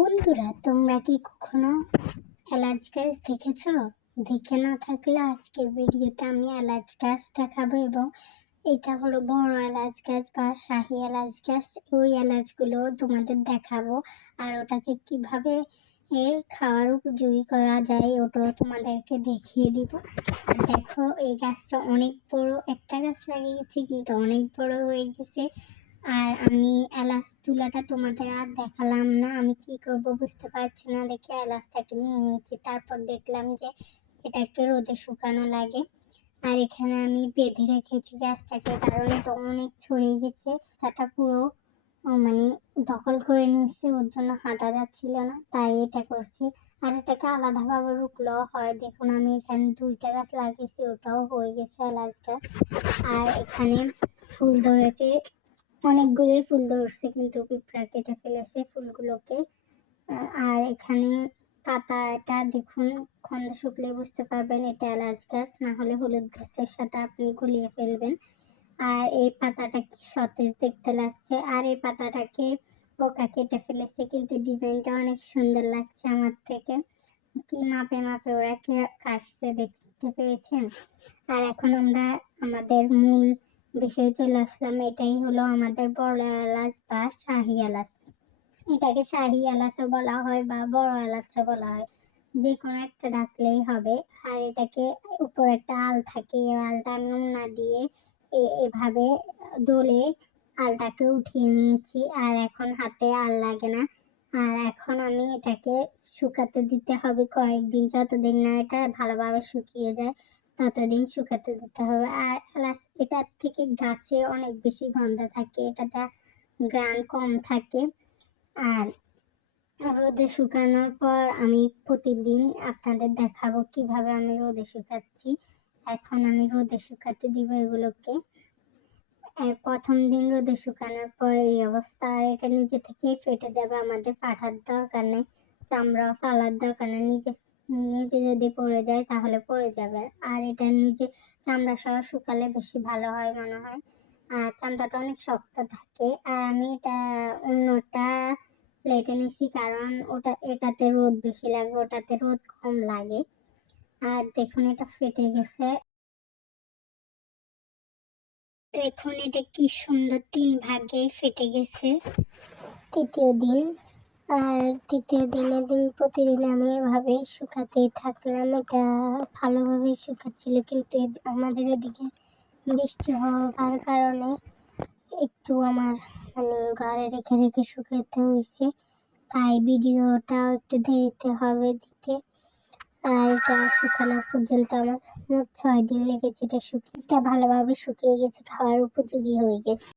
বন্ধুরা, তোমরা কি কখনো এলাচ গাছ দেখেছ? দেখে না থাকলে আজকে ভিডিওতে আমি এলাচ গাছ দেখাবো এবং এটা হলো বড় এলাচ গাছ বা শাহি এলাচ গাছ। ওই এলাচগুলো তোমাদের দেখাবো। আর ওটাকে কীভাবে, এ, খাওয়ার উপযোগী করা যায় ওটাও তোমাদেরকে দেখিয়ে দিব। দেখো, এই গাছটা অনেক বড় একটা গাছ লাগিয়েছি, কিন্তু অনেক বড় হয়ে গেছে। আর আমি এলাচ তুলাটা তোমাদের আর দেখালাম না। আমি কি করব বুঝতে পারছি না। দেখে এলাচটাকে নিয়ে নিয়েছি তারপর দেখলাম যে এটাকে রোদে শুকানো লাগে। আর এখানে আমি বেঁধে রেখেছি গাছটাকে কারণ এটা অনেক ছড়িয়ে গেছে। সেটা পুরো মানে দখল করে নিচ্ছে ওর জন্য হাঁটা যাচ্ছিল না, তাই এটা করছি। আর এটাকে আলাদাভাবে রুকলেও হয়। দেখুন, আমি এখানে দুইটা গাছ লাগিয়েছি, ওটাও হয়ে গেছে এলাচ গাছ। আর এখানে ফুল ধরেছে অনেকগুলোই ফুল ধরছে, কিন্তু পিঁপড়া কেটে ফেলেছে ফুলগুলোকে। আর এখানে পাতাটা দেখুন খন্দ শুকলে বুঝতে পারবেন এটা এলাচ গাছ, না হলে হলুদ গাছের সাথে আপনি গুলিয়ে ফেলবেন। আর এই পাতাটা কি সতেজ দেখতে লাগছে, আর এই পাতাটাকে পোকা কেটে ফেলেছে, কিন্তু ডিজাইনটা অনেক সুন্দর লাগছে আমার থেকে। কি মাপে মাপে ওরা কে কাটছে দেখতে পেয়েছেন? আর এখন আমরা আমাদের মূল বিষয়ে চলে আসলাম। এটাই হলো আমাদের বড় এলাচ বা শাহি এলাচ। এটাকে শাহি এলাচও বলা হয় বা বড় এলাচও বলা হয়। যে কোনো একটা ডাকলেই হবে। আর এটাকে উপর একটা আল থাকে। এই আলটা আমি উন্না দিয়ে এভাবে ডলে আলটাকে উঠিয়ে নিয়েছি। আর এখন হাতে আল লাগে না। আর এখন আমি এটাকে শুকাতে দিতে হবে কয়েকদিন। যতদিন না এটা ভালোভাবে শুকিয়ে যায় ততদিন শুকাতে দিতে হবে। আর এলাচ এটার থেকে গাছে অনেক বেশি গন্ধ থাকে, এটাতে গ্রান কম থাকে। আর রোদে শুকানোর পর আমি প্রতিদিন আপনাদের দেখাবো কীভাবে আমি রোদে শুকাচ্ছি। এখন আমি রোদে শুকাতে দিব এগুলোকে। প্রথম দিন রোদে শুকানোর পর এই অবস্থা, আর এটা নিজে থেকেই ফেটে যাবে। আমাদের পাঠার দরকার নেই, চামড়া ফালার দরকার নেই, নিজে নিজে যদি পড়ে যায় তাহলে পড়ে যাবে। আর এটা নিজে চামড়া সহ শুকালে বেশি ভালো হয় মনে হয়। আর চামড়াটা অনেক শক্ত থাকে। আর আমি এটা অন্যটা প্লেটে নিছি কারণ ওটা, এটাতে রোদ বেশি লাগে, ওটাতে রোদ কম লাগে। আর দেখুন এটা ফেটে গেছে। দেখুন এটা কি সুন্দর তিন ভাগে ফেটে গেছে। তৃতীয় দিন। আর তৃতীয় দিনের দিন প্রতিদিন আমি এভাবে শুকাতেই থাকলাম। এটা ভালোভাবে শুকাচ্ছিল, কিন্তু আমাদের এদিকে বৃষ্টি হওয়ার কারণে একটু আমার মানে ঘরে রেখে রেখে শুকাতে হয়েছে। তাই ভিডিওটাও একটু দেরিতে হবে দিতে। আর এটা শুকানো পর্যন্ত আমার ছয় দিন লেগেছে এটা শুকিয়ে। এটা ভালোভাবে শুকিয়ে গেছে, খাওয়ার উপযোগী হয়ে গেছে।